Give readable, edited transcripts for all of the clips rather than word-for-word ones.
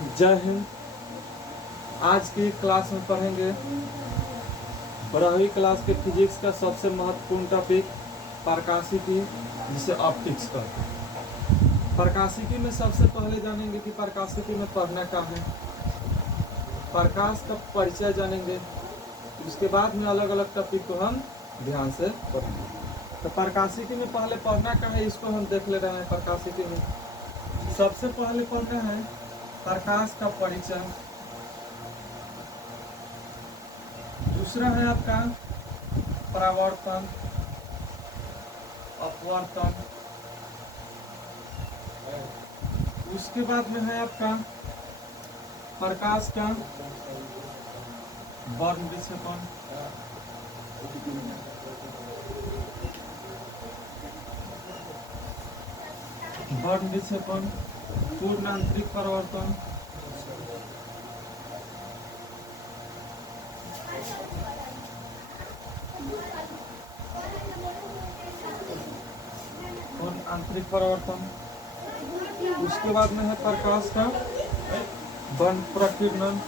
जय हिंद। आज की क्लास में पढ़ेंगे 12वीं क्लास के फिजिक्स का सबसे महत्वपूर्ण टॉपिक प्रकाशिकी, जिसे ऑप्टिक्स कहते हैं। प्रकाशिकी में सबसे पहले जानेंगे कि प्रकाशिकी में पढ़ना क्या है, प्रकाश का परिचय जानेंगे। उसके बाद में अलग अलग टॉपिक को हम ध्यान से पढ़ेंगे। तो प्रकाशिकी में पहले पढ़ना क्या है, इसको हम देख ले रहे हैं। प्रकाशिकी में सबसे पहले पढ़ना है प्रकाश का परिचय। दूसरा है आपका परावर्तन, अपवर्तन। उसके बाद में है आपका प्रकाश का वर्ण विक्षेपण। वर्ण विक्षेपण, पूर्ण आंतरिक परावर्तन, पूर्ण आंतरिक परावर्तन। उसके बाद में है प्रकाश का वर्ण प्रकीर्णन।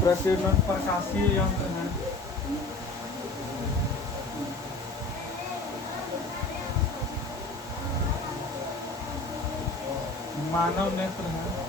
प्रकीर्णन प्रकाशीय यंत्र है। मानव नेत्र है।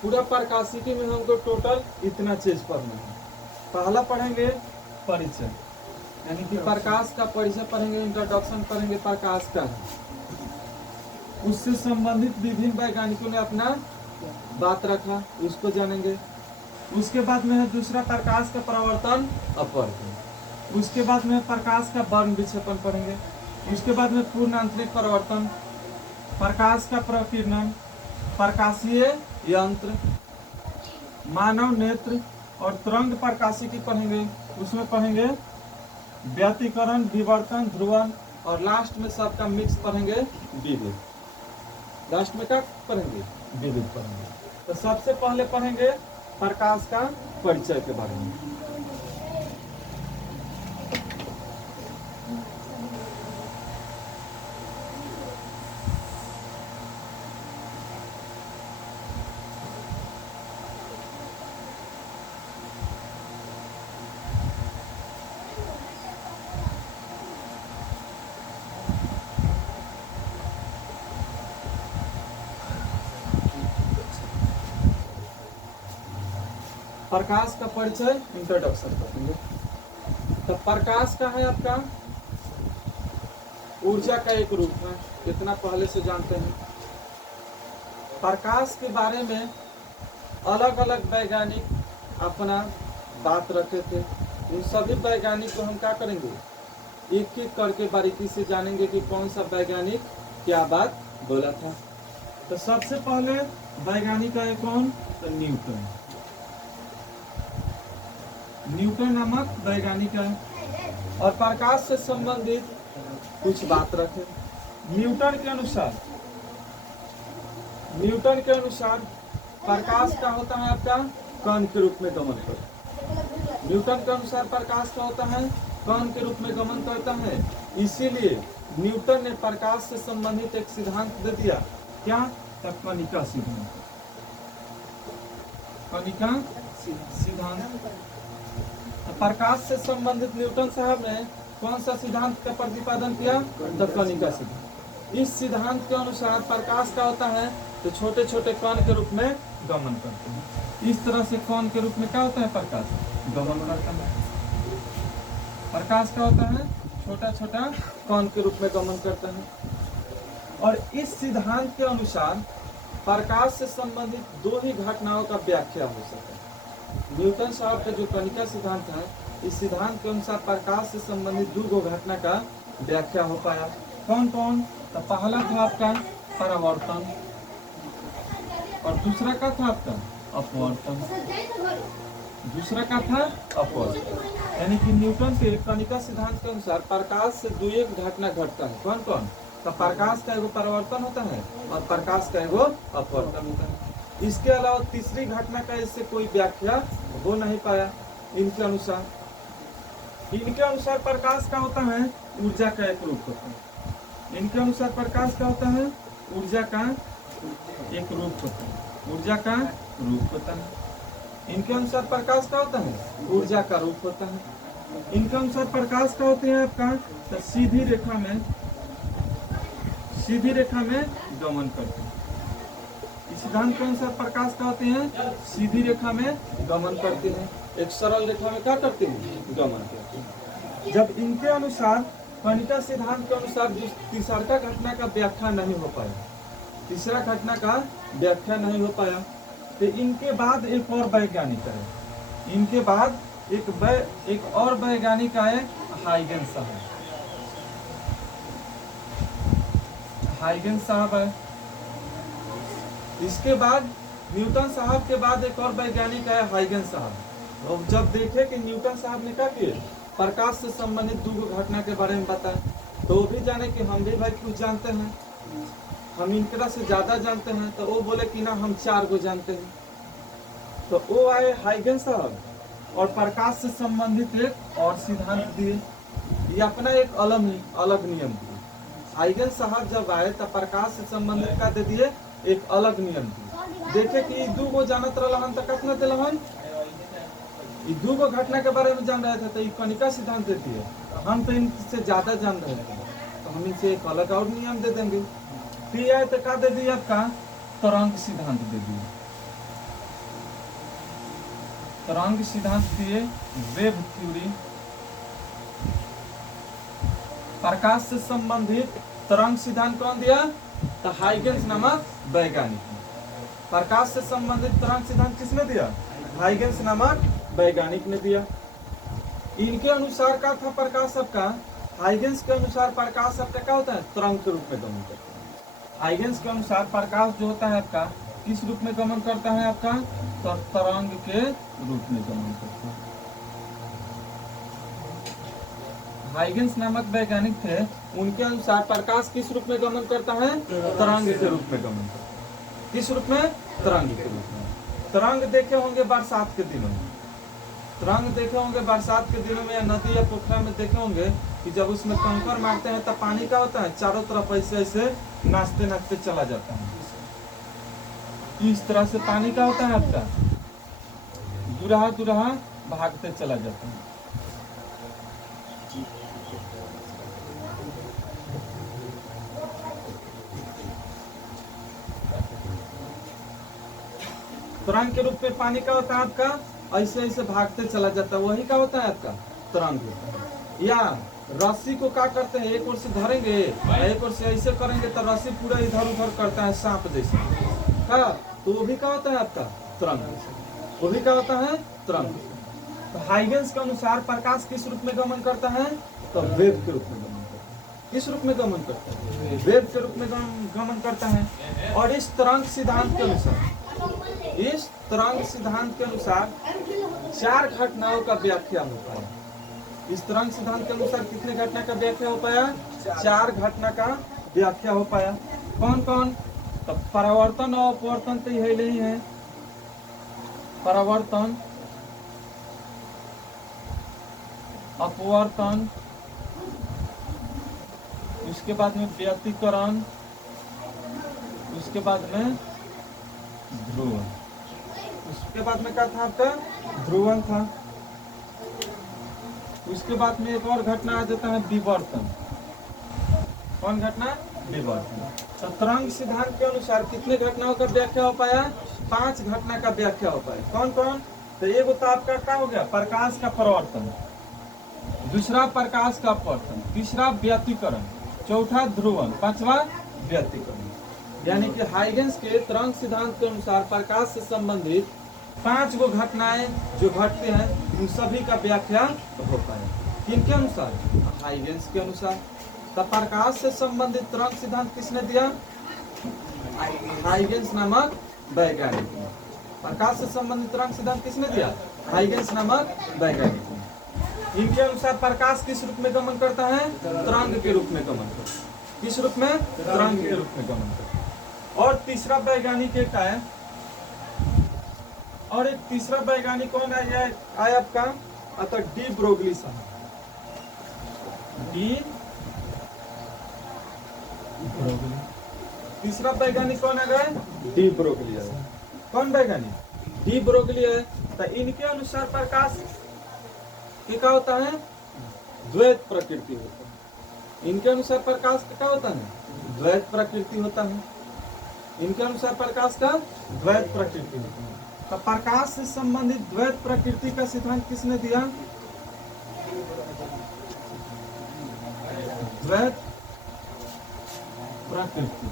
पूरा प्रकाशिकी में हमको टोटल इतना चीज पढ़ना है। पहला पढ़ेंगे परिचय, यानी कि प्रकाश का परिचय पढ़ेंगे, इंट्रोडक्शन पढ़ेंगे प्रकाश का। उससे संबंधित विभिन्न वैज्ञानिकों ने अपना बात रखा, उसको जानेंगे। उसके बाद में है दूसरा प्रकाश का परावर्तन, अपवर्तन। उसके बाद में प्रकाश का वर्ण विक्षेपण पढ़ेंगे। उसके बाद में पूर्ण आंतरिक परावर्तन, प्रकाश का प्रकीर्णन, प्रकाशीय यंत्र, मानव नेत्र और तरंग प्रकाशिकी पढ़ेंगे। उसमें पढ़ेंगे व्यतिकरण, विवर्तन, ध्रुवन और लास्ट में सबका मिक्स पढ़ेंगे विविध। लास्ट में क्या पढ़ेंगे? विविध पढ़ेंगे। तो सबसे पहले पढ़ेंगे प्रकाश का परिचय के बारे में। प्रकाश का परिचय, इंट्रोडक्शन करेंगे। तो प्रकाश का है आपका ऊर्जा का एक रूप है, कितना पहले से जानते हैं। प्रकाश के बारे में अलग अलग वैज्ञानिक अपना बात रखे थे। उन सभी वैज्ञानिक को हम क्या करेंगे, एक एक करके बारीकी से जानेंगे कि कौन सा वैज्ञानिक क्या बात बोला था। तो सबसे पहले वैज्ञानिक है कौन? तो न्यूटन। न्यूटन नामक वैज्ञानिक है और प्रकाश से संबंधित कुछ बात रखे। न्यूटन के अनुसार प्रकाश का होता है आपका कण के रूप में गमन करता। न्यूटन के अनुसार प्रकाश का होता है कण के रूप में गमन करता है। इसीलिए न्यूटन ने प्रकाश से संबंधित एक सिद्धांत दे दिया। क्या? कणिका सिद्धांत। कणिका सिद्धांत। प्रकाश से संबंधित न्यूटन साहब ने कौन सा सिद्धांत का प्रतिपादन किया? तो कणिका सिद्धांत। इस सिद्धांत के अनुसार प्रकाश का होता है तो छोटे छोटे कण के रूप में गमन करते हैं। इस तरह से कण के रूप में क्या होता है? प्रकाश गमन करता है। प्रकाश का होता है छोटा छोटा कण के रूप में गमन करता है। और इस सिद्धांत के अनुसार प्रकाश से संबंधित दो ही घटनाओं का व्याख्या हो सकता है। न्यूटन साहब का जो कणिका सिद्धांत है, इस सिद्धांत के अनुसार प्रकाश से संबंधित दो घटना का व्याख्या हो पाया। कौन कौन? तो पहला था आपका परावर्तन और दूसरा का था आपका अपवर्तन। दूसरा का था अपवर्तन। यानी कि न्यूटन के कणिका सिद्धांत के अनुसार प्रकाश से दो एक घटना घटता है। कौन कौन? तो प्रकाश का एगो परावर्तन होता है और प्रकाश का एगो अपवर्तन होता है। इसके अलावा तीसरी घटना का इससे कोई व्याख्या हो नहीं पाया। इनके अनुसार प्रकाश का होता है ऊर्जा का एक रूप होता है। इनके अनुसार प्रकाश का होता है ऊर्जा का एक रूप होता है। ऊर्जा का रूप होता है। इनके अनुसार प्रकाश का होता है ऊर्जा का रूप होता है। इनके अनुसार प्रकाश का होते हैं आपका तो सीधी रेखा में गमन करते हैं। इस सिद्धांत के अनुसार प्रकाश का होते हैं सीधी रेखा में गमन करते हैं। एक सरल रेखा में क्या करते हैं? गमन करते हैं। जब इनके अनुसार कणिका सिद्धांत के अनुसार तीसरा घटना का व्याख्या नहीं हो पाया, तीसरा घटना का व्याख्या नहीं हो पाया, तो इनके बाद एक और वैज्ञानिक है। इनके बाद एक और वैज्ञानिक आए, हाइगेंस साहब है। इसके बाद न्यूटन साहब के बाद एक और वैज्ञानिक है हाइगेंस साहब। और जब देखे कि न्यूटन साहब ने क्या किए, प्रकाश से संबंधित दो घटना के बारे में बताए, तो वो भी जाने कि हम भी भाई कुछ जानते हैं, हम इनकरा से ज्यादा जानते हैं। तो वो बोले कि ना हम 4 को जानते हैं। तो वो आए हाइगेंस साहब और प्रकाश से संबंधित एक और सिद्धांत दिए। ये अपना एक अलग नियम दिए। हाइगेंस साहब जब आए तब प्रकाश से संबंधित का दे दिए एक अलग नियम दिए। देखे कि दो को जानत रहन तो कितना दिलहन, ये दो को घटना के बारे में जान रहे थे, तो ये कणिका सिद्धांत देती है। हम तो इनसे ज्यादा जान रहे थे, तो हम इनसे एक अलग और नियम दे देंगे। फिर आए तो क्या दे दिया आपका तरंग सिद्धांत दे दिए। तरंग सिद्धांत दिए, वेव थ्योरी। प्रकाश से संबंधित तरंग सिद्धांत कौन दिया? तो हाइगेंस नामक वैज्ञानिक ने। प्रकाश से संबंधित तरंग सिद्धांत किसने दिया? हाइगेंस नामक वैज्ञानिक ने दिया। इनके अनुसार का था प्रकाश सबका, हाइगेंस के अनुसार प्रकाश सबका क्या होता है? तरंग के रूप में गमन करता है। हाइगेंस के अनुसार प्रकाश जो होता है आपका किस रूप में गमन करता है? आपका तो तरंग के रूप में गमन करता है। हाइगेंस नामक वैज्ञानिक थे, उनके अनुसार प्रकाश किस रूप में गमन करता है? तरंग के रूप में गमन करता है। किस रूप में? तरंग के रूप में। तरंग देखे होंगे बरसात के दिनों में, तरंग देखे होंगे बरसात के दिनों में, या नदी या पोखरा में देखे होंगे कि जब उसमें कंकर मारते हैं तब पानी क्या होता है? चारों तरफ ऐसे नाचते नाचते चला जाता है। इस तरह से पानी क्या होता है आपका? दुरहा भागते चला जाता है। तरंग के रूप में पानी का होता है आपका ऐसे भागते चला जाता है, वही का होता है आपका तरंग होता है। या रस्सी को क्या करते हैं, एक ओर से धरेंगे, एक ओर से ऐसे करेंगे तो रस्सी पूरा इधर उधर करता है सांप जैसे का, तो वो भी क्या होता है आपका तरंग। वो भी क्या होता है? तरंग। तो हाइगेंस के अनुसार प्रकाश किस रूप में गमन करता है? तो वेव के रूप में गमन करता है। किस रूप में गमन करता है? वेव के रूप में गमन करता है। और इस तरंग सिद्धांत के अनुसार 4 घटनाओं का व्याख्या होता है। इस तरंग सिद्धांत के अनुसार कितने घटना का व्याख्या हो पाया? 4 घटना का व्याख्या हो पाया। कौन कौन? तो परावर्तन और अपवर्तन तो यही नहीं है। परावर्तन, अपवर्तन, उसके बाद में व्यतिकरण, उसके बाद में ध्रुवण। उसके बाद में क्या था आपका? ध्रुवण था। उसके बाद में एक और घटना आ जाता है विवर्तन। कौन घटना? विवर्तन। तो तरंग सिद्धांत के अनुसार कितने घटनाओं का व्याख्या हो पाया? 5 घटना का व्याख्या हो पाया। कौन कौन? तो एक तो आपका क्या हो गया? प्रकाश का परावर्तन, दूसरा प्रकाश का अपवर्तन, तीसरा व्यतिकरण, चौथा ध्रुवण, 5वां व्यतिकरण। यानी कि हाइगेंस के तरंग सिद्धांत के अनुसार प्रकाश से संबंधित 5 गो घटनाएं जो घटते हैं उन सभी का व्याख्या होता है। किनके अनुसार? हाइगेंस के अनुसार। तब प्रकाश से संबंधित तरंग सिद्धांत किसने दिया? हाइगेंस नामक वैज्ञानिक ने। प्रकाश से संबंधित तरंग सिद्धांत किसने दिया? हाइगेंस नामक वैज्ञानिक ने। इनके अनुसार प्रकाश किस रूप में गमन करता है? तरंग के रूप में गमन करता है। किस रूप में? तरंग के रूप में गमन करता है। और तीसरा वैज्ञानिक एक है, और एक तीसरा वैज्ञानिक कौन है आपका? अतः डी ब्रोगली साहब। De Broglie. तीसरा वैज्ञानिक कौन है? डी ब्रोगली है। कौन वैज्ञानिक? डी ब्रोगली है। तो इनके अनुसार प्रकाश क्या होता है? द्वैत प्रकृति होता है। इनके अनुसार प्रकाश क्या होता है? द्वैत प्रकृति होता है। इनके अनुसार प्रकाश का द्वैत प्रकृति होता है। तो प्रकाश से संबंधित द्वैत प्रकृति का सिद्धांत किसने दिया? द्वैत प्रकृति।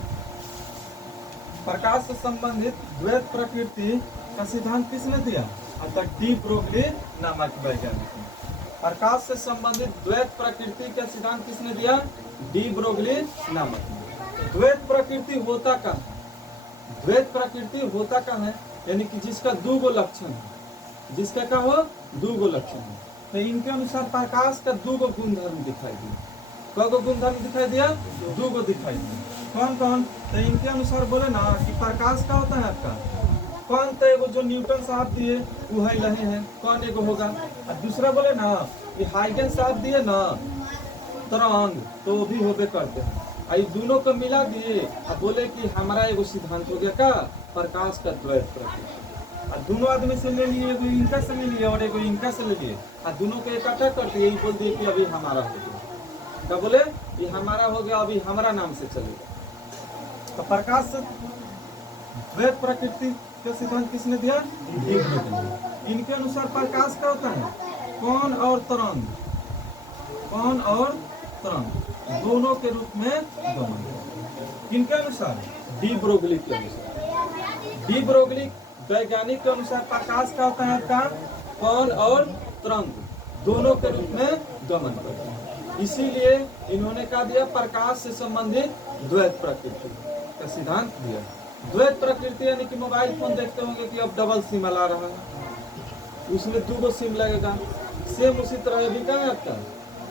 प्रकाश से संबंधित द्वैत प्रकृति का सिद्धांत किसने दिया? अतः डी ब्रोगली नामक वैज्ञानिक ने। प्रकाश से संबंधित द्वैत प्रकृति का सिद्धांत किसने दिया? डी ब्रोगली नामक ने। द्वैत प्रकृति होता क्या है? द्वैत प्रकृति होता क्या है? यानी कि जिसका दो गो लक्षण है। जिसका क्या हो? दो गो लक्षण है। तो इनके अनुसार प्रकाश का दो गो गुणधर्म दिखाई दिया। कौ गो गुणधर्म दिखाई दिया? दो गो दिखाई दिया। कौन कौन? तो इनके अनुसार बोले ना कि प्रकाश का होता है आपका कौन? तो एगो जो न्यूटन साहब दिए वो है रहे हैं, कौन एगो होगा? और दूसरा बोले ना कि हाइगेंस साहब दिए ना तरंग, तो भी होबे करते हैं। आई दोनों को मिला दिए और बोले कि हमारा एगो सिद्धांत हो गया का प्रकाश का द्वैत प्रकृति। और दोनों आदमी से ले लिए, एगो इनका से ले लिए और एगो इनका से ले लिए, और दोनों को इकट्ठा कर दिए, बोल दिए कि अभी हमारा हो गया। क्या बोले? ये हमारा हो गया, अभी हमारा नाम से चलेगा। तो प्रकाश से द्वैत प्रकृति का सिद्धांत किसने दिया? इनके अनुसार प्रकाश क्या होता है? कौन और तरंग, कौन और तरंग दोनों के रूप में गमन। किनके अनुसार? डी ब्रोगली के अनुसार। डी ब्रोगली वैज्ञानिक के अनुसार प्रकाश क्या होता है आपका? कौन और तरंग दोनों के रूप में गमन करता है। इसीलिए इन्होंने क्या दिया? प्रकाश से संबंधित द्वैत प्रकृति का सिद्धांत दिया। द्वैत प्रकृति यानी कि मोबाइल फोन देखते होंगे कि अब डबल सिम आ रहा है, उसमें दो गो सिम लगेगा। सेम उसी तरह भी क्या है आपका?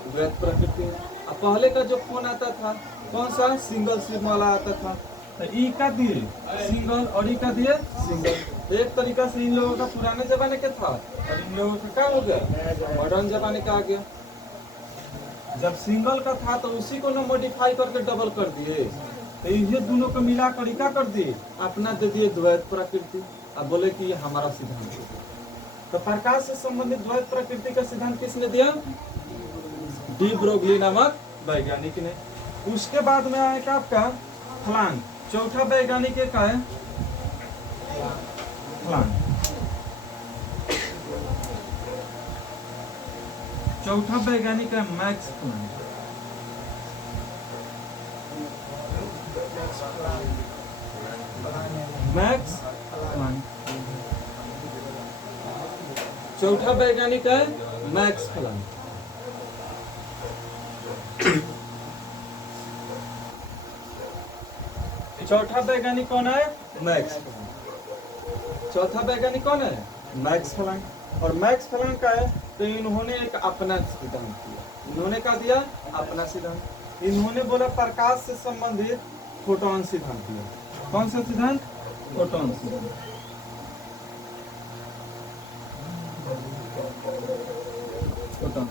द्वैत प्रकृति है। अब पहले का जो फोन आता था कौन सा? सिंगल सिम वाला आता था। तो ई का दिए सिंगल और ई का दिए सिंगल। एक तरीका से इन लोगों का पुराने जमाने के था और इन लोगों का क्या हो गया? मॉडर्न जमाने का आ गया। जब सिंगल का था तो उसी को ना मॉडिफाई करके डबल कर दिए, तो ये दोनों को मिला कर क्या कर दिए? अपना दे दिए द्वैत प्रकृति। अब बोले कि ये हमारा सिद्धांत है। तो प्रकाश से संबंधित द्वैत प्रकृति का सिद्धांत किसने दिया? डी ब्रोगली नामक वैज्ञानिक ने। उसके बाद में आएगा आपका प्लांक। चौथा वैज्ञानिक एक है प्लांक। चौथा वैज्ञानिक है मैक्स प्लांक। मैक्स प्लांक चौथा वैज्ञानिक है मैक्स प्लांक। चौथा वैज्ञानिक कौन है? Max Planck. चौथा वैज्ञानिक कौन है? Max Planck. और मैक्स प्लांक का है तो इन्होंने एक अपना सिद्धांत दिया। इन्होंने क्या दिया? अपना सिद्धांत। इन्होंने बोला प्रकाश से संबंधित फोटोन सिद्धांत दिया। कौन सा सिद्धांत? फोटोन सिद्धांत। फोटोन।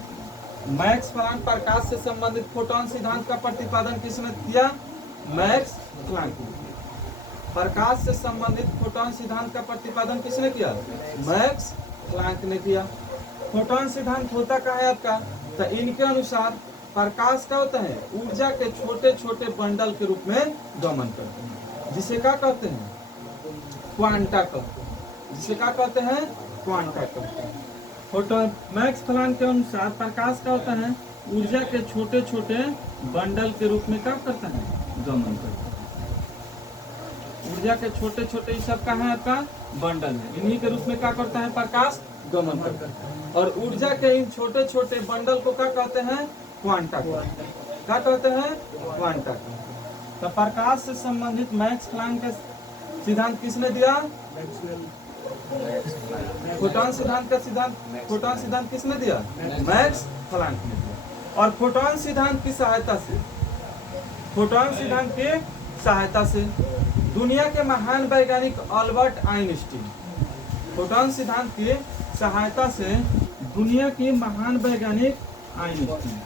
मैक्स प्लांक प्रकाश से संबंधित फोटोन सिद्धांत का प्रतिपादन किसने किया? Max Planck. प्रकाश से संबंधित फोटोन सिद्धांत का प्रतिपादन किसने किया? मैक्स प्लांक ने किया। फोटोन सिद्धांत होता क्या है आपका? तो इनके अनुसार प्रकाश का होता है ऊर्जा के छोटे छोटे बंडल के रूप में गमन करते हैं, जिसे क्या कहते हैं? क्वांटा कहते हैं। जिसे क्या कहते हैं? क्वांटा कहते हैं। फोटोन मैक्स प्लांक के अनुसार प्रकाश का होता है ऊर्जा के छोटे छोटे बंडल के रूप में क्या करता है? गमन करता है। ऊर्जा के छोटे छोटे ये सब कहाँ है आपका बंडल है, इन्हीं के रूप में क्या करता है प्रकाश गमन करता है। और ऊर्जा के इन छोटे छोटे बंडल को क्या कहते हैं क्वांटा, क्या कहते हैं क्वांटा। तो प्रकाश से संबंधित मैक्स प्लैंक का सिद्धांत किसने दिया, फोटॉन सिद्धांत का सिद्धांत, फोटॉन सिद्धांत किसने दिया, मैक्स प्लैंक ने दिया। और फोटॉन सिद्धांत की सहायता से, फोटॉन सिद्धांत की सहायता से दुनिया के महान वैज्ञानिक अल्बर्ट आइंस्टीन, फोटॉन सिद्धांत की सहायता से दुनिया के महान वैज्ञानिक आइंस्टीन,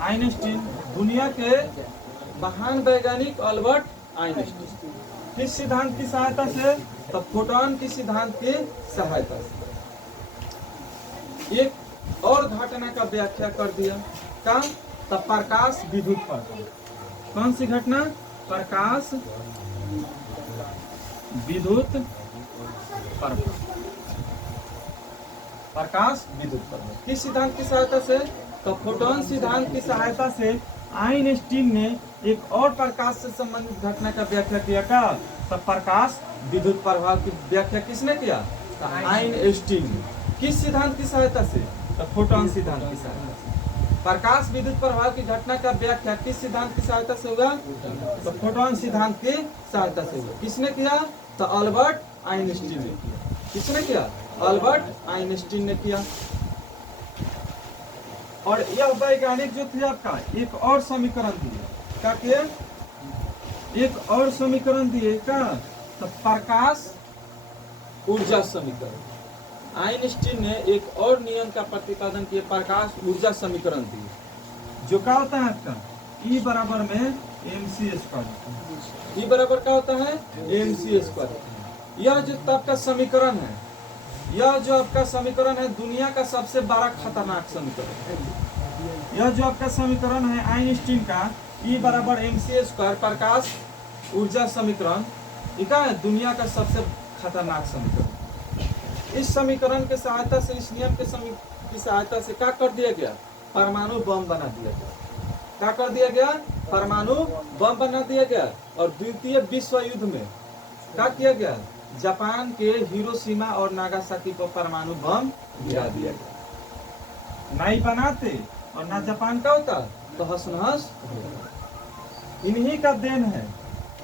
आइंस्टीन दुनिया के महान वैज्ञानिक अल्बर्ट आइंस्टीन किस सिद्धांत की सहायता से, तो फोटॉन की सिद्धांत की सहायता से एक और घटना का व्याख्या कर दिया का, तो प्रकाश विद्युत प्रभाव। कौन सी घटना, प्रकाश विद्युत प्रभाव, प्रकाश विद्युत प्रभाव किस सिद्धांत की सहायता से, तो फोटॉन सिद्धांत की सहायता से आइंस्टीन ने एक और प्रकाश से संबंधित घटना का व्याख्या किया का, तो प्रकाश विद्युत प्रभाव की व्याख्या किसने किया, तो आइंस्टीन ने। किस सिद्धांत की सहायता से, तो फोटॉन सिद्धांत की सहायता से। प्रकाश विद्युत प्रभाव की घटना का व्याख्या किस सिद्धांत की सहायता से होगा, तो फोटॉन सिद्धांत की सहायता से होगा। किसने किया, तो अल्बर्ट आइंस्टीन ने किया। किसने किया, अल्बर्ट आइंस्टीन ने किया। और यह वैज्ञानिक जो थे आपका एक और समीकरण दिए, क्या किए, एक और समीकरण दिए का, तो प्रकाश ऊर्जा समीकरण। आइंस्टीन ने एक और नियम का प्रतिपादन किया, प्रकाश ऊर्जा समीकरण दिए, जो क्या होता है आपका E बराबर में mc स्क्वायर। E बराबर क्या होता है mc स्क्वायर। यह जो आपका समीकरण है, यह जो आपका समीकरण है दुनिया का सबसे बड़ा खतरनाक समीकरण है। यह जो आपका समीकरण है आइंस्टीन का E बराबर mc स्क्वायर प्रकाश ऊर्जा समीकरण, ये क्या है दुनिया का सबसे खतरनाक समीकरण। इस समीकरण के सहायता से, इस नियम की सहायता से क्या कर दिया गया, परमाणु बम बना दिया गया। क्या कर दिया गया, परमाणु बम बना दिया गया। और द्वितीय विश्व युद्ध में क्या किया गया, जापान के हिरोशिमा और नागासाकी पर परमाणु बम गिरा दिया गया। ना ही बनाते और ना जापान का होता तो हंस नहस। इन्हीं का देन है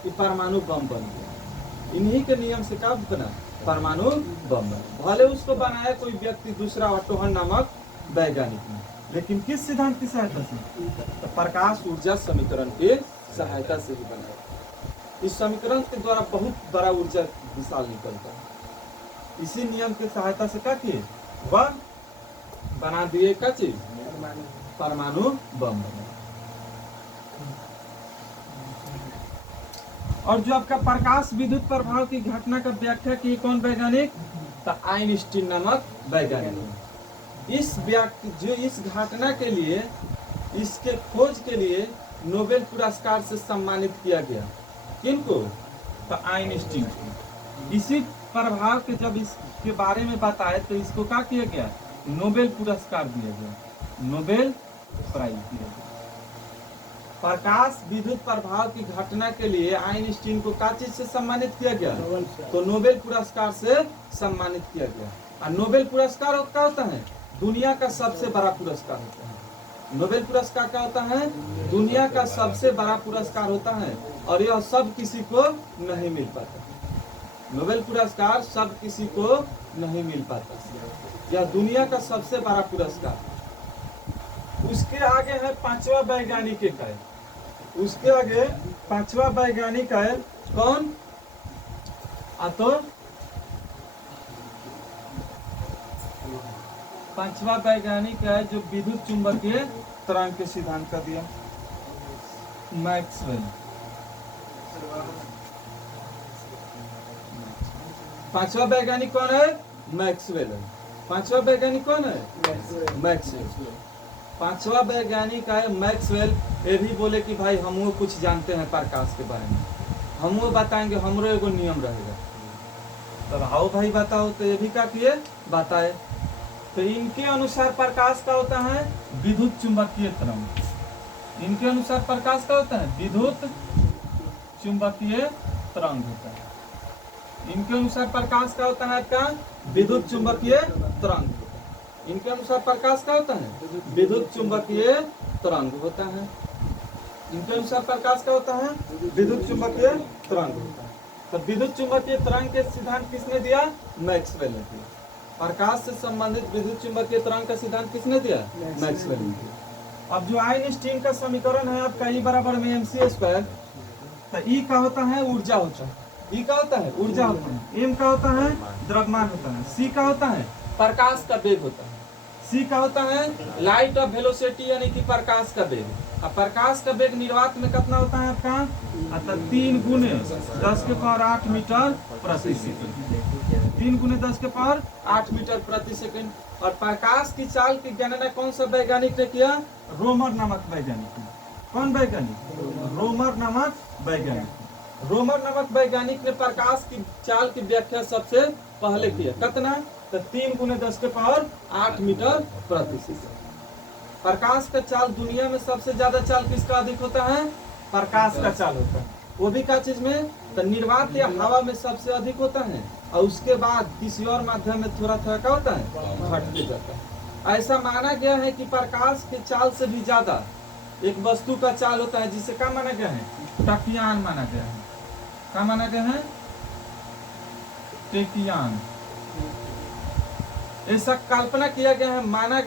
कि परमाणु बम बन गया। इन्हीं के नियम से क्या बना, परमाणु बम बना। भले उसको बनाया कोई व्यक्ति दूसरा ऑटोहन नामक वैज्ञानिक ने, लेकिन किस सिद्धांत की सहायता से, तो प्रकाश ऊर्जा समीकरण के सहायता से ही बनाया। इस समीकरण के द्वारा बहुत बड़ा ऊर्जा विशाल निकलता है। इसी नियम की सहायता से क्या किए, वह बना दिए क्या चीज, परमाणु बम बना। और जो आपका प्रकाश विद्युत प्रभाव की घटना का व्याख्या की कौन वैज्ञानिक, तो आइंस्टीन नामक वैज्ञानिक। इस घटना के लिए, इसके खोज के लिए नोबेल पुरस्कार से सम्मानित किया गया। किनको, तो आइंस्टीन को। इसी प्रभाव के जब इसके बारे में बताए तो इसको क्या किया गया, नोबेल पुरस्कार दिया गया, नोबेल प्राइज दिया गया। प्रकाश विद्युत प्रभाव की घटना के लिए आइंस्टीन को क्या चीज से सम्मानित किया गया, तो नोबेल पुरस्कार से सम्मानित किया गया। और नोबेल पुरस्कार क्या होता है, दुनिया का सबसे बड़ा पुरस्कार होता है। नोबेल पुरस्कार क्या होता है, दुनिया का सबसे बड़ा पुरस्कार होता है। और यह सब किसी को नहीं मिल पाता। नोबेल पुरस्कार सब किसी को नहीं मिल पाता, यह दुनिया का सबसे बड़ा पुरस्कार। उसके आगे है पांचवा वैज्ञानिक एक है, उसके आगे पांचवा वैज्ञानिक है कौन, तो पांचवा वैज्ञानिक है जो विद्युत चुंबकीय तरंग के सिद्धांत का दिया, मैक्सवेल। पांचवा वैज्ञानिक कौन है, मैक्सवेल है। पांचवा वैज्ञानिक कौन है, मैक्सवेल। पांचवा वैज्ञानिक है मैक्सवेल। ये भी बोले कि भाई हम वो कुछ जानते हैं प्रकाश के बारे में, हम वो बताएंगे, हमरो एगो नियम रहेगा। तब आओ भाई बताओ, तो ये भी क्या किए, बताए। तो इनके अनुसार प्रकाश का होता है विद्युत चुंबकीय तरंग। इनके अनुसार प्रकाश का होता है विद्युत चुंबकीय तरंग होता है। इनके अनुसार प्रकाश का होता है आपका विद्युत चुंबकीय तरंग। इनके अनुसार प्रकाश का होता है विद्युत चुंबकीय तरंग होता है। इनके अनुसार प्रकाश का होता है विद्युत चुंबकीय तरंग होता है। तो विद्युत चुंबकीय तरंग के सिद्धांत किसने दिया? मैक्सवेल ने दिया। प्रकाश से संबंधित विद्युत चुंबकीय तरंग का सिद्धांत किसने दिया? मैक्सवेल ने दिया। अब जो आइंस्टीन का समीकरण है आपका E बराबर में mc², तो E का होता है ऊर्जा होता है। E का होता है ऊर्जा होता है। M का होता है द्रव्यमान होता है। C का होता है प्रकाश का वेग होता है। C का होता है लाइट ऑफ वेलोसिटी यानी कि प्रकाश का वेग। अब प्रकाश का वेग निर्वात में कितना होता है आपका? अतः 3 गुने 10 के पावर 8 मीटर प्रति सेकंड। 3 गुने 10 के पावर 8 मीटर प्रति सेकंड। और प्रकाश की चाल की गणना कौन सा वैज्ञानिक ने किया? रोमर नामक वैज्ञानिक ने। कौन वैज्ञानिक? रोमर नामक वैज्ञानिक। रोमर नामक वैज्ञानिक ने प्रकाश की चाल की व्याख्या सबसे पहले किया। कितना? तो 3 गुने 10 के पावर 8 मीटर प्रति सेकंड। प्रकाश का चाल दुनिया में सबसे ज्यादा चाल किसका अधिक होता है? प्रकाश का चाल होता है। वो भी क्या चीज में? तो निर्वात या हवा में सबसे अधिक होता है। और उसके बाद किसी और माध्यम में थोड़ा थोड़ा क्या होता है? घटते जाता है। ऐसा माना गया है कि प्रकाश के चाल से भी ज्यादा एक वस्तु का चाल होता है जिसे क्या माना गया है? टकियान माना गया है। क्या माना गया है? टेकियान। ऐसा कल्पना किया गया है, माना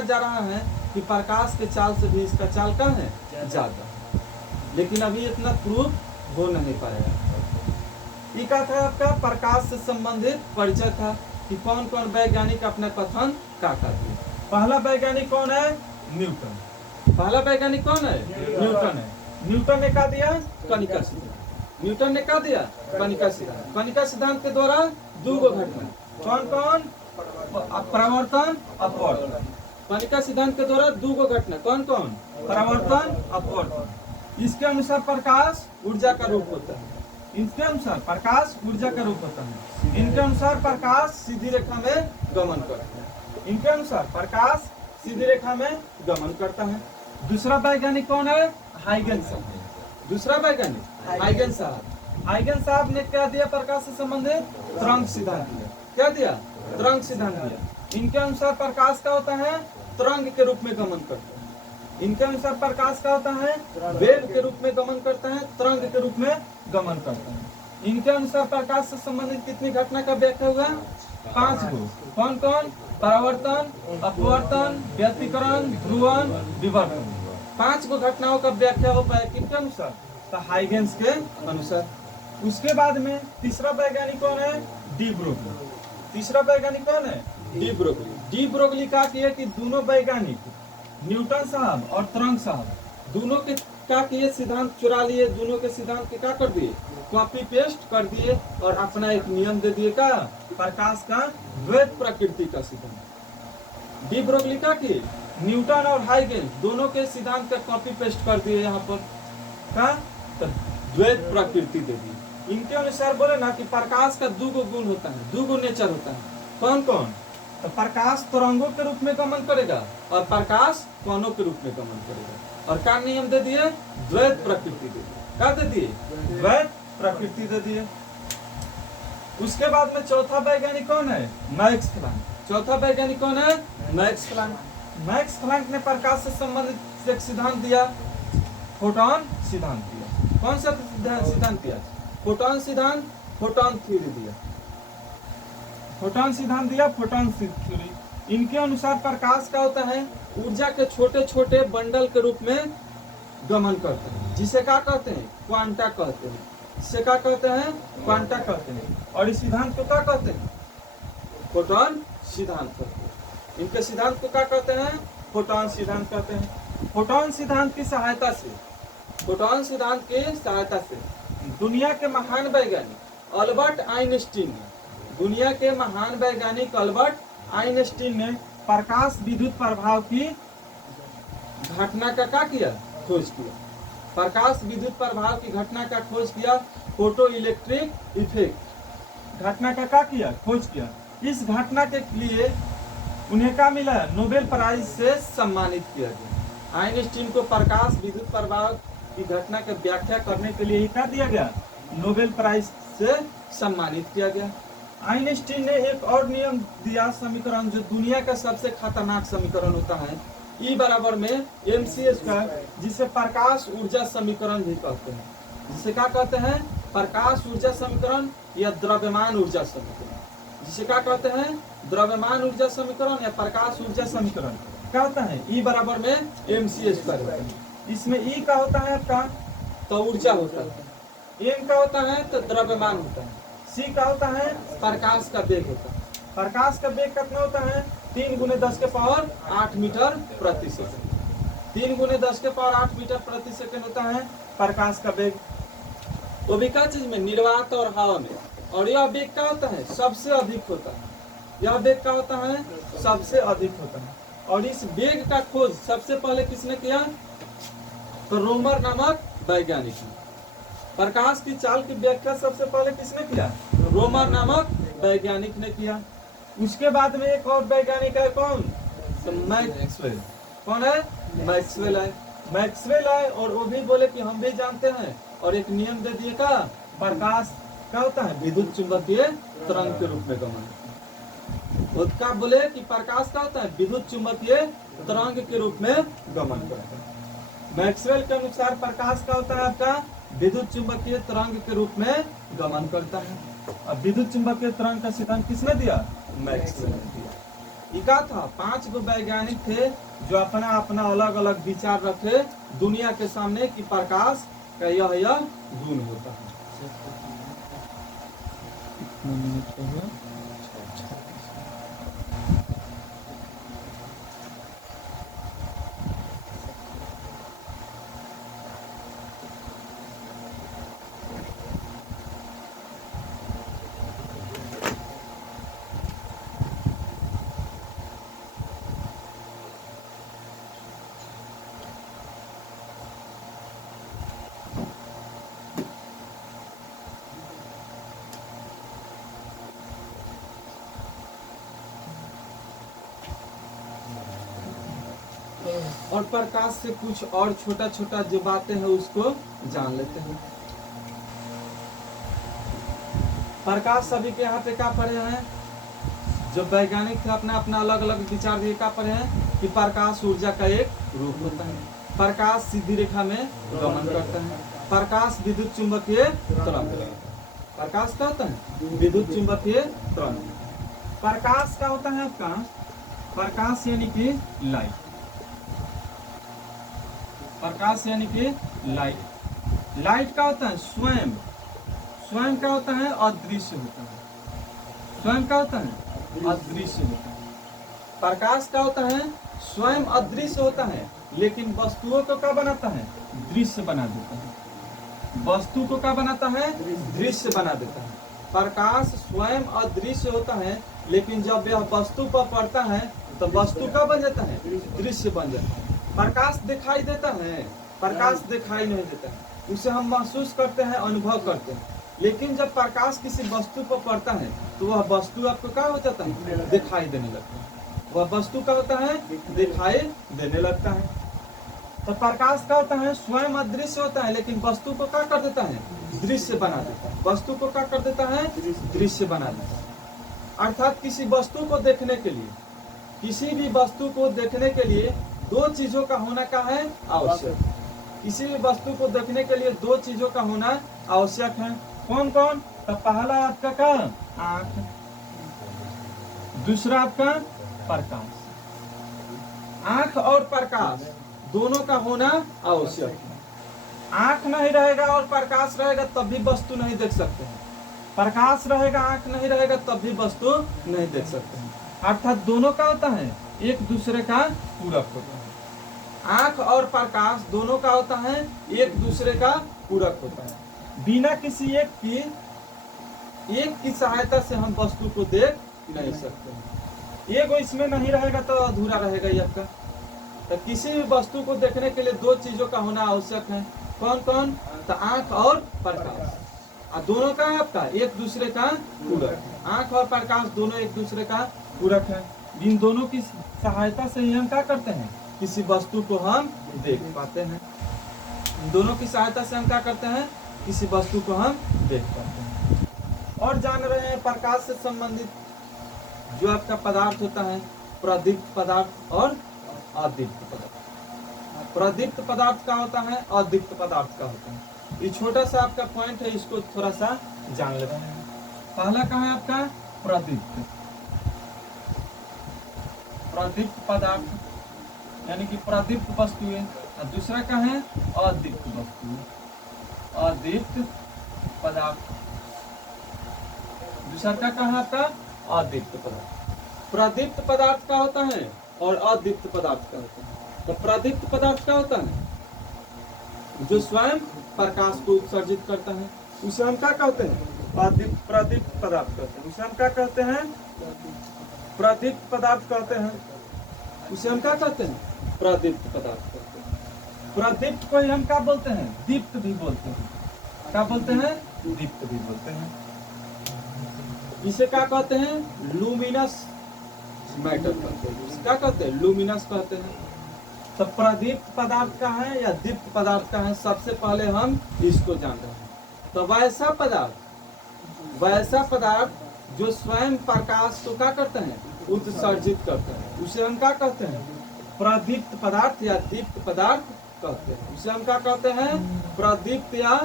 जा रहा है कि प्रकाश के चाल से भी इसका चाल कम है ज्यादा, लेकिन अभी इतना प्रूफ हो नहीं पाया। ये क्या था आपका? प्रकाश से संबंधित परिचय था कि कौन कौन वैज्ञानिक अपना कथन क्या करते हैं। पहला वैज्ञानिक कौन है? न्यूटन। पहला वैज्ञानिक कौन है? न्यूटन है। न्यूटन ने क्या दिया? कणिका सिद्धांत। न्यूटन ने क्या दिया? कणिका सिद्धांत। कणिका सिद्धांत के द्वारा दो घटना, कौन कौन? परावर्तन अपवर्तन। कणिका सिद्धांत के द्वारा दो घटना, कौन कौन? परावर्तन अपवर्तन। इसके अनुसार प्रकाश ऊर्जा का रूप होता है। इनके अनुसार प्रकाश ऊर्जा का रूप होता है। इनके अनुसार प्रकाश सीधी रेखा में गमन करता है। इनके अनुसार प्रकाश सीधी रेखा में गमन करता है। दूसरा वैज्ञानिक कौन है? हाइगन साहब। दूसरा वैज्ञानिक हाइगन साहब। हाइगन साहब ने क्या दिया? प्रकाश से संबंधित तरंग सिद्धांत दिया। क्या दिया? तरंग सिद्धांत दिया। इनके अनुसार प्रकाश का होता है तरंग के रूप में गमन करता है। इनके अनुसार प्रकाश का होता है वेग के रूप में गमन करता है, तरंग के रूप में गमन करता है। इनके अनुसार प्रकाश से संबंधित कितनी घटना का व्याख्या हुआ? 5 गो। कौन कौन? परावर्तन, अपवर्तन, व्यतिकरण, ध्रुवन, विवर्तन। 5 गो घटनाओं का व्याख्या हो पाया किनके अनुसार? तो हाइगेंस के अनुसार। उसके बाद में तीसरा वैज्ञानिक कौन है? De Broglie. तीसरा वैज्ञानिक कौन है? De Broglie. डी ब्रोगली का किया कि दोनों वैज्ञानिक न्यूटन साहब और तरंग साहब दोनों के क्या किए? सिद्धांत चुरा लिए। दोनों के सिद्धांत के क्या कर दिए? कॉपी पेस्ट कर दिए और अपना एक नियम दे दिए। का? प्रकाश का द्वैत प्रकृति का सिद्धांत। डी ब्रोगली का कि न्यूटन और हाइगेंस दोनों के सिद्धांत का कॉपी पेस्ट कर दिए यहाँ पर। का? तो द्वैत प्रकृति दे दी। इनके अनुसार बोले ना कि प्रकाश का 2 गुण होता है, 2 नेचर होता है। कौन कौन? तो प्रकाश तरंगों के रूप में गमन करेगा और प्रकाश कणों के रूप में गमन करेगा। और क्या नियम दे दिए? द्वैत प्रकृति दे दिए। क्या दे दिए? द्वैत प्रकृति दे दिए। उसके बाद में चौथा वैज्ञानिक कौन है? Max Planck. चौथा वैज्ञानिक कौन है? Max Planck. मैक्स प्लांक ने प्रकाश से संबंधित एक सिद्धांत दिया, फोटॉन सिद्धांत दिया। कौन सा सिद्धांत दिया? फोटॉन सिद्धांत, फोटॉन थ्योरी दिया। फोटॉन सिद्धांत दिया, फोटॉन थ्योरी। इनके अनुसार प्रकाश का होता है ऊर्जा के छोटे छोटे बंडल के रूप में गमन करते हैं, जिसे क्या कहते हैं? क्वांटा कहते हैं। इसे क्या कहते हैं? क्वांटा कहते हैं। और इस सिद्धांत को क्या कहते हैं? फोटॉन सिद्धांत कहते हैं। इनके सिद्धांत को क्या कहते हैं? फोटॉन सिद्धांत कहते हैं। फोटॉन सिद्धांत की सहायता से, फोटॉन सिद्धांत की सहायता से दुनिया के महान वैज्ञानिक अल्बर्ट आइंस्टीन ने, दुनिया के महान वैज्ञानिक अल्बर्ट आइंस्टीन ने प्रकाश विद्युत प्रभाव की घटना का क्या किया? खोज किया। प्रकाश विद्युत प्रभाव की घटना का खोज किया। फोटो इलेक्ट्रिक इफेक्ट घटना का क्या किया? खोज किया। इस घटना के लिए उन्हें क्या मिला? नोबेल प्राइज से सम्मानित किया गया। आइंस्टीन को प्रकाश विद्युत प्रवाह की घटना की व्याख्या करने के लिए ही क्या दिया गया? नोबेल प्राइज से सम्मानित किया गया। आइंस्टीन ने एक और नियम दिया, समीकरण, जो दुनिया का सबसे खतरनाक समीकरण होता है, E बराबर में mc², जिसे प्रकाश ऊर्जा समीकरण भी कहते हैं। जिसे क्या कहते हैं? प्रकाश ऊर्जा समीकरण या द्रव्यमान ऊर्जा समीकरण। जिसे क्या कहते हैं? द्रव्यमान ऊर्जा समीकरण या प्रकाश ऊर्जा समीकरण। क्या होता है? E बराबर में mc²। इसमें E का होता है आपका तो ऊर्जा होता है, M का होता है तो द्रव्यमान होता है, C का होता है प्रकाश का वेग होता है। प्रकाश का वेग कितना होता है? 3 × 10⁸ मीटर प्रति सेकंड। 3 × 10⁸ मीटर प्रति सेकंड होता है प्रकाश का वेग। वो भी क्या चीज में? निर्वात और हवा में। और यह वेग क्या होता है? सबसे अधिक होता है। यह वेग क्या होता है? सबसे अधिक होता है। और इस वेग का खोज सबसे पहले किसने किया? तो रोमर नामक वैज्ञानिक ने। प्रकाश की चाल की व्याख्या सबसे पहले किसने किया? रोमर नामक वैज्ञानिक ने किया। उसके बाद में एक और वैज्ञानिक है, कौन? तो मैक्सवेल। कौन है? मैक्सवेल है। मैक्सवेल है और वो भी बोले कि हम भी जानते हैं, और एक नियम दे दिए का प्रकाश क्या होता है? विद्युत चुंबकीय तरंग के रूप में गमन। उसका बोले कि प्रकाश क्या होता है? विद्युत चुंबकीय तरंग के रूप में गमन करता है। मैक्सवेल के अनुसार प्रकाश क्या होता है आपका? विद्युत चुंबकीय तरंग के रूप में गमन करता है। अब विद्युत चुंबकीय तरंग का सिद्धांत किसने दिया? मैक्सवेल ने दिया। ये क्या था? 5 गो वैज्ञानिक थे जो अपना अपना अलग अलग विचार रखे दुनिया के सामने कि प्रकाश का यह गुण होता है। और प्रकाश से कुछ और छोटा छोटा जो बातें हैं उसको जान लेते हैं। प्रकाश सभी के यहाँ पे क्या पढ़े हैं? जो वैज्ञानिक थे अपना अपना अलग अलग विचार दिए, क्या पढ़े हैं? कि प्रकाश ऊर्जा का एक रूप होता है। प्रकाश सीधी रेखा में गमन करता है। प्रकाश विद्युत चुंबकीय तरंग। प्रकाश क्या होता है? विद्युत चुंबकीय तरंग। प्रकाश का होता है आपका? प्रकाश यानी कि लाइट। प्रकाश यानी कि लाइट। लाइट का होता है स्वयं। स्वयं क्या होता है? अदृश्य होता है। स्वयं क्या होता है? अदृश्य होता है। प्रकाश का होता है? स्वयं अदृश्य होता है, लेकिन वस्तुओं को क्या बनाता है? दृश्य बना देता है। वस्तु को क्या बनाता है? दृश्य बना देता है। प्रकाश स्वयं अदृश्य होता है, लेकिन जब यह वस्तु पर पड़ता है तो वस्तु क्या बन जाता है? दृश्य बन जाता है। प्रकाश दिखाई देता है? प्रकाश दिखाई नहीं देता है। उसे हम महसूस करते हैं, अनुभव करते हैं। लेकिन जब प्रकाश किसी वस्तु पर पड़ता है तो वह वस्तु आपको क्या हो जाता है? दिखाई देने लगता है। वह वस्तु क्या होता है? दिखाई देने लगता है। तो प्रकाश क्या होता है? स्वयं अदृश्य होता है, लेकिन वस्तु को क्या कर देता है? दृश्य बना देता है। वस्तु को क्या कर देता है? दृश्य बना देता है। अर्थात किसी वस्तु को देखने के लिए, किसी भी वस्तु को देखने के लिए दो चीजों का होना क्या है? आवश्यक। किसी भी वस्तु को देखने के लिए दो चीजों का होना आवश्यक है। कौन कौन? तो पहला आपका क्या? आंख। दूसरा आपका प्रकाश। आंख और प्रकाश दोनों का होना आवश्यक है। आंख नहीं रहेगा और प्रकाश रहेगा तब भी वस्तु नहीं देख सकते हैं। प्रकाश रहेगा, आंख नहीं रहेगा तब भी वस्तु नहीं देख सकते हैं। अर्थात दोनों का होता है? एक दूसरे का पूरक होता है। आंख और प्रकाश दोनों का होता है? एक दूसरे का पूरक होता है। बिना किसी एक की सहायता से हम वस्तु को देख नहीं सकते। एक इसमें नहीं रहेगा तो अधूरा रहेगा ये आपका। तो किसी भी वस्तु को देखने के लिए दो चीजों का होना आवश्यक है। कौन कौन? तो आंख और प्रकाश। और दोनों का आपका एक दूसरे का पूरक। आंख और प्रकाश दोनों एक दूसरे का पूरक है। इन दोनों की सहायता से ही हम क्या करते हैं, किसी वस्तु को हम देख पाते हैं। इन दोनों की सहायता से हम क्या करते हैं, किसी वस्तु को हम देख पाते हैं। और जान रहे हैं प्रकाश से संबंधित जो आपका पदार्थ होता है, प्रदीप्त पदार्थ और अदीप्त पदार्थ। प्रदीप्त पदार्थ का होता है, अदीप्त पदार्थ का होता है। ये छोटा सा आपका पॉइंट है, इसको थोड़ा सा जान लेते हैं। पहला कहाँ है आपका, प्रदीप्त। प्रदीप्त पदार्थ यानी कि प्रदीप्त वस्तुएं। और दूसरा क्या है, अदीप्त वस्तुएं, अदीप्त पदार्थ। दूसरा क्या है आपका, अदीप्त पदार्थ। प्रदीप्त पदार्थ का होता है और अदीप्त पदार्थ का होता है। तो प्रदीप्त पदार्थ क्या होता है, जो स्वयं प्रकाश को उत्सर्जित करता है, उसे हम क्या कहते हैं, प्रदीप्त पदार्थ कहते हैं। उसे हम क्या कहते हैं, प्रदीप्त पदार्थ कहते हैं। उसे हम क्या कहते हैं, प्रदीप्त पदार्थ कहते हैं। प्रदीप्त को ही हम क्या बोलते हैं, दीप्त भी बोलते हैं। क्या बोलते हैं, दीप्त भी बोलते हैं। इसे क्या कहते हैं, लूमिनस मैटर कहते हैं। क्या कहते हैं, लूमिनस कहते हैं। तो प्रदीप्त पदार्थ का है या दीप्त पदार्थ का है, सबसे पहले हम इसको जान रहे हैं। तो वैसा पदार्थ जो स्वयं प्रकाश को क्या करते हैं, उत्सर्जित करते हैं, उसे हम क्या कहते हैं, प्रदीप्त पदार्थ या दीप्त पदार्थ कहते हैं। उसे हम क्या कहते हैं, प्रदीप्त या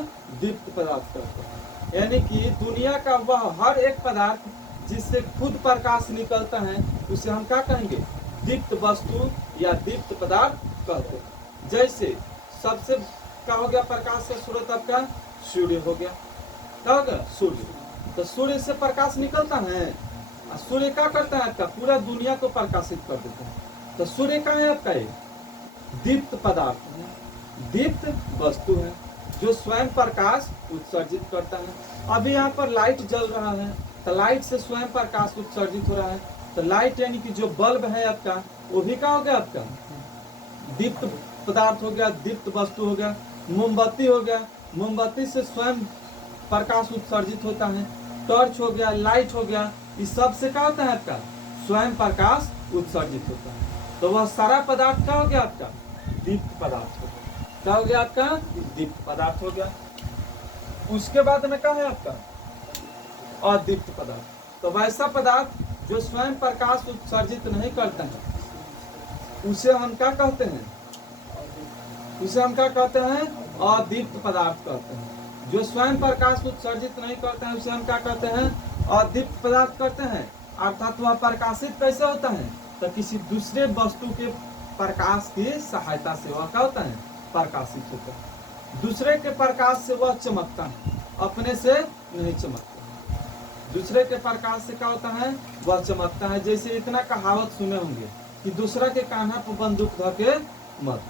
दीप्त पदार्थ कहते हैं। यानी कि दुनिया का वह हर एक पदार्थ जिससे खुद प्रकाश निकलता है, उसे हम क्या कहेंगे, दीप्त वस्तु या दीप्त पदार्थ कहते हैं। जैसे सबसे क्या हो गया, प्रकाश का स्रोत आपका सूर्य हो गया। क्या हो गया, सूर्य। तो सूर्य से प्रकाश निकलता है, और सूर्य क्या करता है, आपका पूरा दुनिया को प्रकाशित कर देता है। तो सूर्य का है आपका एक दीप्त पदार्थ है, दीप्त वस्तु है, जो स्वयं प्रकाश उत्सर्जित करता है। अभी यहाँ पर लाइट जल रहा है, तो लाइट से स्वयं प्रकाश उत्सर्जित हो रहा है। तो लाइट यानी कि जो बल्ब है आपका, वो भी क्या हो गया, आपका दीप्त पदार्थ हो गया, दीप्त वस्तु हो गया। मोमबत्ती हो गया, मोमबत्ती से स्वयं प्रकाश उत्सर्जित होता है। टॉर्च हो गया, लाइट हो गया, इस सब से क्या होता है, आपका स्वयं प्रकाश उत्सर्जित होता है। तो वह सारा पदार्थ क्या हो गया, आपका दीप्त पदार्थ हो गया। क्या हो गया, आपका दीप्त पदार्थ हो गया। उसके बाद में क्या है आपका अदीप्त पदार्थ। तो वैसा पदार्थ जो स्वयं प्रकाश उत्सर्जित नहीं करता है, उसे हम क्या कहते हैं, उसे हम क्या कहते हैं, अदीप्त पदार्थ कहते हैं। जो स्वयं प्रकाश उत्सर्जित नहीं करते हैं, उसे हम क्या कहते हैं, अदीप्त पदार्थ कहते हैं। अर्थात वह प्रकाशित कैसे होता है, तो किसी दूसरे वस्तु के प्रकाश की सहायता से वह क्या होता है, प्रकाशित होता है। दूसरे के प्रकाश से वह चमकता है, अपने से नहीं चमकता। दूसरे के प्रकाश से क्या होता है, वह चमकता है। जैसे इतना कहावत सुने होंगे कि दूसरा के कान्हा पर बंदूक धके मत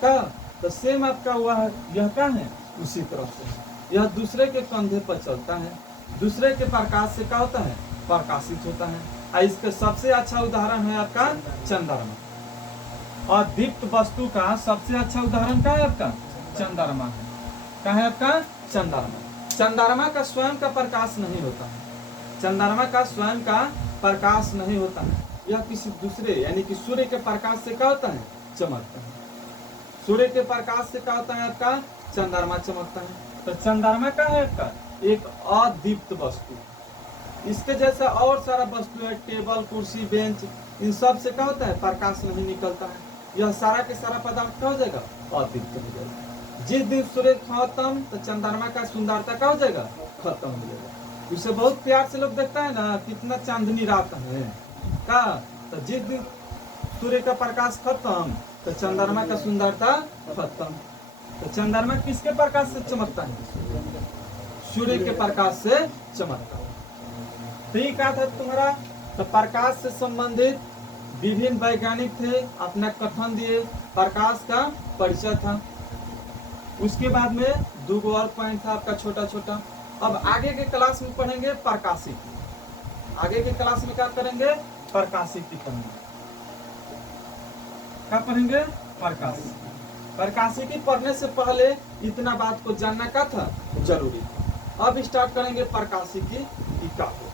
क्या, तो सेम आपका हुआ यह क्या है, उसी तरह से यह दूसरे के कंधे पर चलता है, दूसरे के प्रकाश से क्या होता है, प्रकाशित होता है। इसका सबसे अच्छा उदाहरण है आपका चंद्रमा। और दीप्त वस्तु का सबसे अच्छा उदाहरण क्या है, आपका चंद्रमा है। क्या है आपका चंद्रमा। चंद्रमा का स्वयं का प्रकाश नहीं होता है, चंद्रमा का स्वयं का प्रकाश नहीं होता है। यह किसी दूसरे यानी कि सूर्य के प्रकाश से क्या होता है, चमकता है। सूर्य के प्रकाश से क्या होता है, आपका चंद्रमा चमकता है। तो चंद्रमा का है आपका एक अदीप्त वस्तु। इसके जैसा और सारा वस्तु है, टेबल, कुर्सी, बेंच, इन सब से क्या होता है, प्रकाश नहीं निकलता है। यह सारा के सारा पदार्थ क्या हो जाएगा, अदीप्त हो जाएगा। जिस दिन सूर्य खत्म, तो चंद्रमा का सुंदरता क्या हो जाएगा, खत्म हो जाएगा। उसे बहुत प्यार से लोग देखता है ना, कितना चांदनी रात है का। तो जिस दिन सूर्य का प्रकाश खत्म, तो चंद्रमा का सुंदरता खत्म। तो चंद्रमा किसके प्रकाश से चमकता है, सूर्य के प्रकाश से चमकता है। तो ये क्या था तुम्हारा, तो प्रकाश से संबंधित विभिन्न वैज्ञानिक थे, अपना कथन दिए, प्रकाश का परिचय था। उसके बाद में दो और पॉइंट था आपका छोटा छोटा। अब आगे के क्लास में पढ़ेंगे प्रकाशिकी। आगे के क्लास में क्या करेंगे, प्रकाशिकी पढ़ेंगे। क्या पढ़ेंगे, प्रकाशिकी। प्रकाशिकी पढ़ने से पहले इतना बात को जानना क्या था, जरूरी। अब स्टार्ट करेंगे प्रकाशिकी क्या हो।